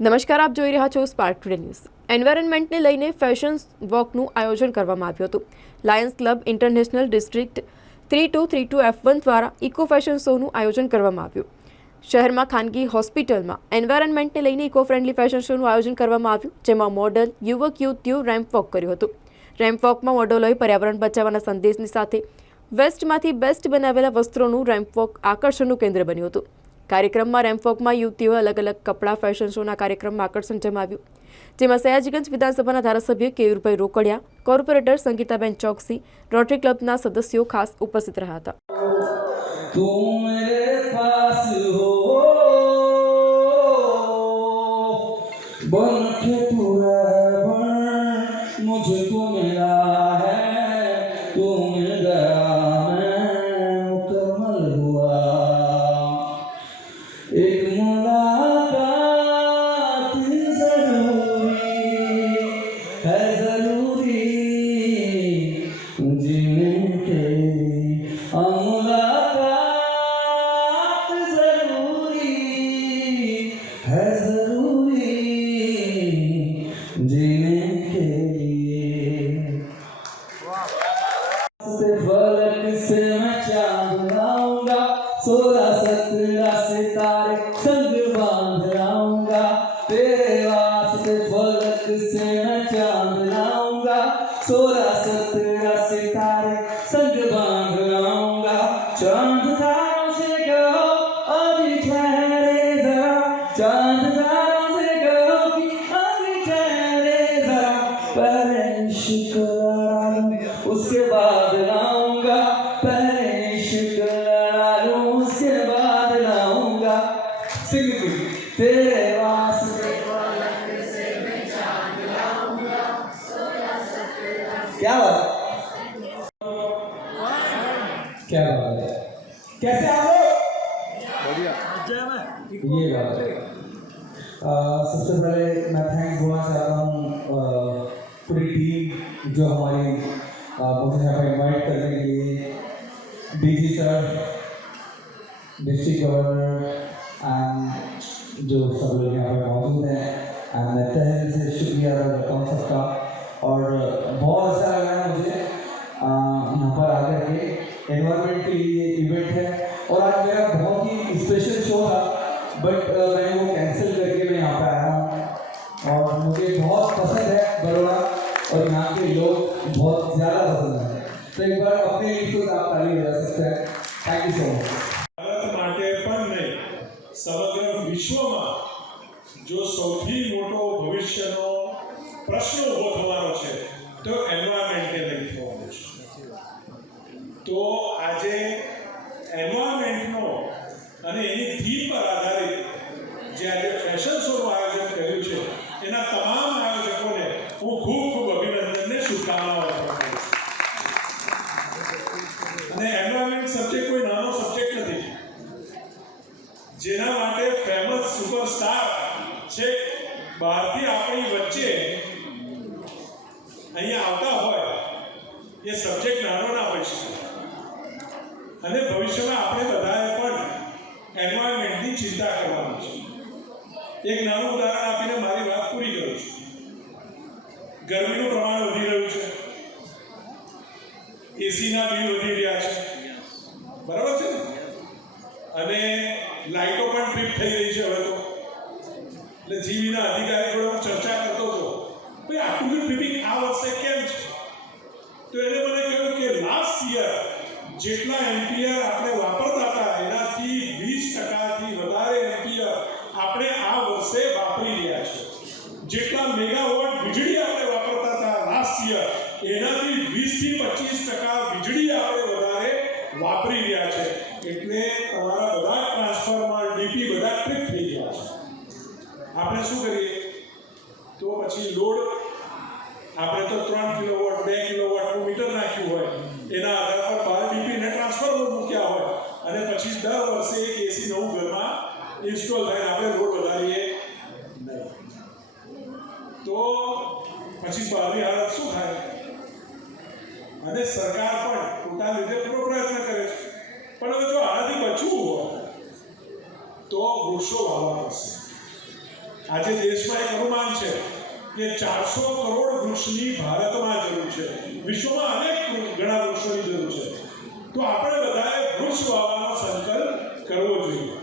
નમસ્કાર, આપ જોઈ રહ્યા છો સ્પાર્ક ટુડે ન્યૂઝ। એન્વાયરમેન્ટને લઈને ફેશન વોકનું આયોજન કરવામાં આવ્યું હતું। Lions club international district 3232 F1 દ્વારા ઇકો ફેશન શોનું આયોજન કરવામાં આવ્યું। શહેરમાં ખાનગી હોસ્પિટલમાં એન્વાયરમેન્ટને લઈને ઇકો ફ્રેન્ડલી ફેશન શોનું આયોજન કરવામાં આવ્યું, જેમાં મોડલ યુવતીઓ રેમ્પ વોક કર્યું હતું। રેમ્પ વોકમાં મોડલોએ પર્યાવરણ બચાવવાના સંદેશની સાથે વેસ્ટમાંથી બેસ્ટ બનાવેલા વસ્ત્રોનું રેમ્પ વોક આકર્ષણનું કેન્દ્ર બન્યું હતું। કાર્યક્રમમાં રેમ્પ વોકમાં યુવતીઓએ અલગ અલગ કપડાં ફેશન શોના કાર્યક્રમમાં આકર્ષણ જમાવ્યું, જેમાં સયાજીગંજ વિધાનસભાના ધારાસભ્ય કેયુરભાઈ રોકડિયા, કોર્પોરેટર સંગીતાબેન ચોકસી, રોટરી ક્લબના સદસ્યો ખાસ ઉપસ્થિત રહ્યા હતા। फलक से मैं चांद लाऊंगा, 16-17 सितारे संग बांध लाऊंगा। तेरे वास्ते फलक से मैं चांद लाऊंगा, 16-17 सितारे संग बांध लाऊंगा। चांद तारों से कहो अभी ठहरे जरा, चांद तारों से कहो कि अभी ठहरे जरा। पहले इश्क लड़ा लूं, उसके बाद लाऊंगा, पहले इश्क लड़ा लूं, उसके बाद लाऊंगा। सिंग तेरे वास्ते से मैं चांद लाऊंगा, 16-17। क्या बात, क्या बात है, कैसे आप लोग? बढ़िया, ये बात है। सबसे पहले मैं थैंक्स बोलना चाहता हूँ पूरी टीम जो हमारी मुझे यहाँ पर इन्वाइट करने के लिए, DG sir, district governor and जो सब लोग यहाँ पर मौजूद हैं। एंड मैं तहे दिल से शुक्रिया अदा करता हूँ सबका, और बहुत अच्छा लग रहा है मुझे यहाँ पर आकर के। एनवायरनमेंट के लिए इवेंट है और आज मेरा बहुत ही स्पेशल शो था, बट मैंने वो कैंसिल करके मैं यहाँ पर आया हूँ। और मुझे बहुत पसंद है बड़ौदा, और यहाँ के लोग बहुत ज़्यादा पसंद है। तो एक बार अपने लिए तो आप ताली बजा सकते हैं। Thank you so much. Bharat માટે પણ નહીં, સમગ્ર વિશ્વમાં જો સૌથી મોટો ભવિષ્યનો પ્રશ્ન ઊભો થવાનો છે તો એન્વાયરમેન્ટને લઈને થવાનો છે। તો આજે એન્વાયરમેન્ટનો અને એની થીમ પર આધારિત જે આજે ફેશન શોનું આયોજન કર્યું છે, એના તમામ આયોજકોને હું ખૂબ ખૂબ અભિનંદનને શુભકામનાઓ આપું છું। અને એન્વાયરમેન્ટ સબ્જેક્ટ કોઈ નાનો સબ્જેક્ટ નથી, જેના માટે ફેમસ સુપરસ્ટાર છે બહારથી આપણી વચ્ચે અહીંયા આવતા હોય, એ સબ્જેક્ટ નાનો ના હોઈ શકે। અને ભવિષ્યમાં આપણે બધાએ પણ એન્વાયરમેન્ટની ચિંતા કરવાની છે। એક નાનું ઉદાહરણ આપીને મારી વાત પૂરી કરું છું। ગરમીનું પ્રમાણ વધી રહ્યું છે, એસીના બિલ વધી રહ્યા છે, બરાબર છે ને? અને લાઇટો પણ ટ્રીપ થઈ રહી છે હવે તો। એટલે જીવીના અધિકારી જોડે હું ચર્ચા કરતો હતો, ભાઈ આટલું બધું ટ્રીપિંગ આ વર્ષે કેમ છે? તો એને મને કહ્યું કે લાસ્ટ યર જેટલા એમ્પિયર આપણે વાપરતા હતા એનાથી 20%થી વધારે એમ્પિયર આપણે આ વર્ષે વાપરી રહ્યા છે। જેટલા મેગાવોટ વીજળી આપણે વાપરતા હતા લાસ્ટ યર એનાથી 20-25% વીજળી આપણે વધારે વાપરી રહ્યા છે। એટલે તમારા બધા ટ્રાન્સફોર્મર ડીપી બધા ટ્રીપ થઈ ગયા છે। આપણે શું કરીએ તો પછી લોડ આપણે તો 3 કિલોવોટ 2 કિલોવોટનું મીટર નાખ્યું હોય, એના આધાર પર 12 ડીપીને ટ્રાન્સફોર્મર મૂક્યા હોય, અને પછી દર વર્ષે એક એસી નવું ઘરમાં ઇન્સ્ટોલ થાય, આપણે લોડ વધારીએ નહીં તો પછી બહારની હાલત શું થાય? અને સરકાર પણ પોતાના લીધે પૂરો પ્રયત્ન કરે છે, પણ હવે જો આનાથી બચવું હોય તો વૃક્ષો વાવવા પડશે। આજે દેશમાં એક અનુમાન છે કે 400 કરોડ વૃક્ષની ભારતમાં જરૂર છે, વિશ્વમાં અનેક ઘણા વૃક્ષોની જરૂર છે. તો આપણે બધાએ વૃક્ષ વાવવાનો સંકલ્પ કરવો જોઈએ.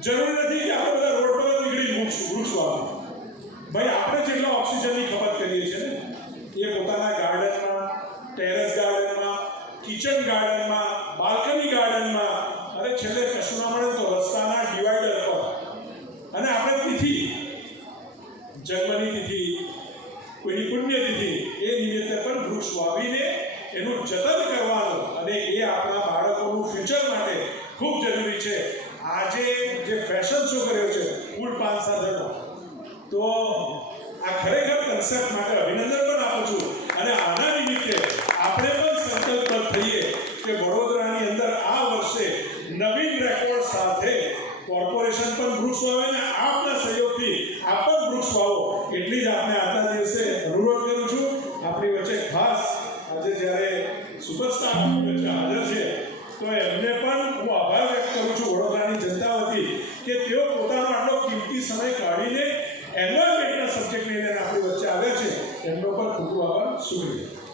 જરૂરી નથી કે આપણે બધા રોડ પર જ નીકળી વૃક્ષ વાવો. ભાઈ આપણે જેટલા ઓક્સિજનની ખપત કરીએ છીએ ને એ પોતાના ગાર્ડનમાં, ટેરેસ ગાર્ડનમાં, કિચન ગાર્ડનમાં, બાલ્કની ગાર્ડનમાં, અને છેલ્લે કશું ના મળે તો રસ્તાના ડિવાઈડર પર. અને આપણે તિથિ, જન્મની તિથિ, કોઈની પુણ્યતિથિ, એ નિમિત્તે પણ વૃક્ષ વાવીને એનું જતન કરવાનું, અને એ આપણા બાળકોનું ફ્યુચર માટે ખૂબ જરૂરી છે. આજે જે ફેશન શો કર્યો છે ફૂલ પાન સાથેનો, તો આ ખરેખર કન્સેપ્ટ માટે અભિનંદન પણ આપું છું. અને આના નિમિત્તે આપણે પણ સંકલ્પ થઈએ કે વડોદરાની અંદર આ વર્ષે નવીન રેકોર્ડ સાથે કોર્પોરેશન પણ વૃક્ષ વાવે ને આપના સહયોગથી આપ પણ વૃક્ષ વાવો. એટલી જ આપણે આજના દિવસે અનુરોધ કરું છું. આપણી વચ્ચે ખાસ આજે જ્યારે સુપરસ્ટાર આપણી વચ્ચે હાજર છે તો એમને પણ હું આભાર વ્યક્ત કરું છું વડોદરાની જનતા વતી કે તેઓ પોતાનો આટલો કિંમતી સમય કાઢીને એન્વાયરમેન્ટના સબ્જેક્ટને લઈને આપણી વચ્ચે આવ્યા છે. એમનો પણ ખૂબ આભાર. શુક્રિયા.